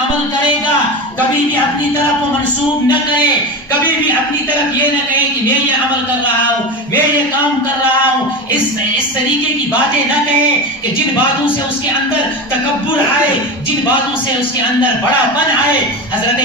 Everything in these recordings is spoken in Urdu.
عمل کرے گا کبھی بھی اپنی طرف وہ منسوب نہ کرے، کبھی بھی اپنی طرف یہ نہ کہے کہ میں یہ عمل کر رہا ہوں، میں یہ کام کر رہا ہوں، اس طریقے کی باتیں نہ کہے کہ جن باتوں سے اس کے اندر تکبر آئے، جن باتوں سے اس کے اندر بڑا پن آئے۔ حضرت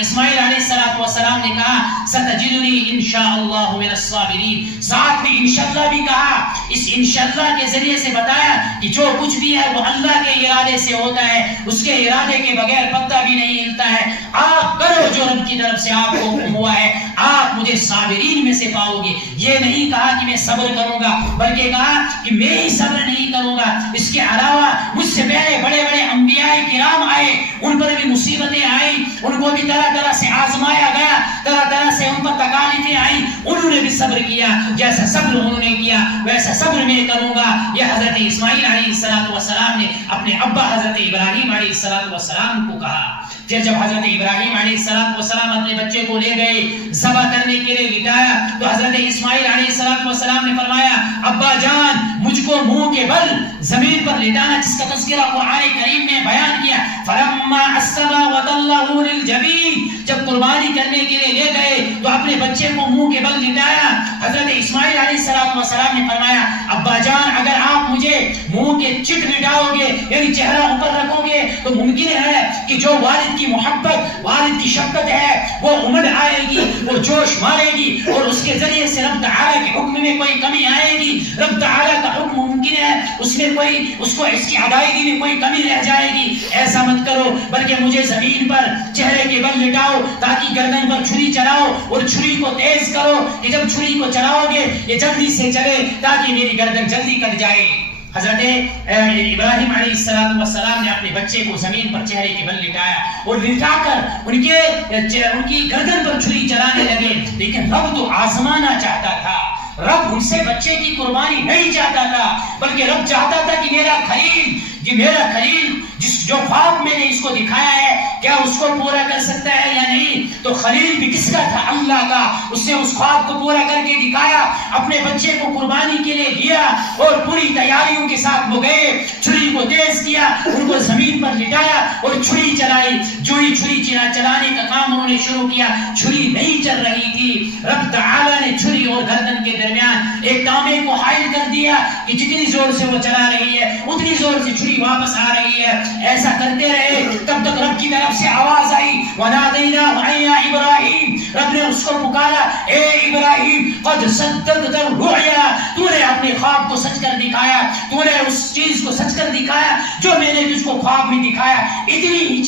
اسماعیل علیہ السلام نے کہا ستجدنی انشاءاللہ من الصابرین، ساتھ میں انشاءاللہ بھی کہا۔ اس انشاءاللہ کے ذریعے سے بتایا کہ جو کچھ بھی ہے وہ اللہ کے ارادے سے ہوتا ہے، اس کے ارادے کے بغیر پتہ بھی نہیں ہلتا ہے۔ آپ کرو جو رب کی طرف سے آپ کو حکم ہوا ہے، آپ مجھے صابرین میں سے پاؤ گے۔ یہ نہیں کہا کہ میں صبر کروں گا، بلکہ کہا کہ میں ہی صبر نہیں کروں گا، اس کے علاوہ مجھ سے پہلے بڑے بڑے انبیاء کرام آئے، ان پر بھی مصیبتیں آئیں، ان کو بھی طرح طرح سے آزمایا گیا، طرح طرح سے ان پر تکالیفیں آئیں، انہوں نے بھی صبر کیا۔ جیسا صبر انہوں نے کیا ویسا صبر میں کروں گا۔ یہ حضرت اسماعیل علیہ السلام نے اپنے ابا حضرت ابراہیم علیہ السلام کو کہا۔ پھر جب حضرت ابراہیم علیہ السلام اپنے بچے کو لے گئے ذبح کرنے کے لیے لٹایا، تو حضرت اسماعیل علیہ السلام نے فرمایا ابا جان مجھ کو منہ کے بل زمین پر لٹانا، جس کا تذکرہ قرآن کریم میں بیان کیا۔ فلما اسلم وتلہ للجبین، جب قربانی کرنے کے لیے لے گئے تو اپنے بچے کو منہ کے بل لٹایا۔ حضرت اسماعیل علیہ السلام نے فرمایا ابا جان اگر آپ مجھے منہ کے چٹ لٹاؤ گے، یعنی چہرہ اوپر رکھو گے، تو ممکن ہے کہ جو والد کی محبت، والد کی شفقت ہے وہ امڑ آئے گی، وہ جوش مارے گی، اور اس کے ذریعے سے رب تعالیٰ کے حکم میں کوئی کمی آئے گی۔ رب تعالیٰ کا حکم ممکن ہے اس میں اس کی ادائیگی میں کوئی کمی رہ جائے گی۔ ایسا مت کرو، بلکہ مجھے زمین پر چہرے کے بل لٹاؤ تاکہ گردن پر چھری چلاؤ، اور چھری کو تیز کرو کہ جب چھری کو چلاؤ گے یہ جلدی سے چلے تاکہ میری گردن جلدی کٹ جائے۔ حضرت ابراہیم علیہ السلام نے اپنے بچے کو زمین پر چہرے کے بل لٹایا اور لٹا کر ان کی گردن پر چھری چلانے لگے، لیکن رب تو آزمانا چاہتا تھا۔ رب ان سے بچے کی قربانی نہیں چاہتا تھا، بلکہ رب چاہتا تھا کہ میرا خلیل جو خواب میں نے اس کو دکھایا ہے کیا اس کو پورا کر سکتا ہے یا نہیں۔ تو خلیل بھی کس کا تھا؟ اللہ کا۔ اس نے اس خواب کو پورا کر کے دکھایا، اپنے بچے کو قربانی کے لیے لیا اور پوری تیاریوں کے ساتھ وہ گئے، چھری کو تیز کیا، ان کو زمین پر لٹایا اور چھری چلائی۔ جو ہی چھری چلانے کا کام انہوں نے شروع کیا، چھری نہیں چل رہی تھی۔ رب تعالیٰ نے چھری اور گردن کے درمیان ایک تانبے کو حائل کر دیا کہ جتنی زور سے وہ چلا رہی ہے اتنی زور سے چھری واپس آ رہی ہے۔ ایسا کرتے رہے تب تک رب کی طرف سے آواز آئی وَنَادَيْنَاهُ أَن يَا إِبْرَاهِيمُ، رب نے اس کو پکارا اے ابراہیم قد صدقت الرؤیا، تو نے اپنے خواب کو سچ کر دکھایا، تو نے اس چیز کو سچ کر دکھایا جو میں نے تجھ کو خواب میں دکھایا۔ اتنی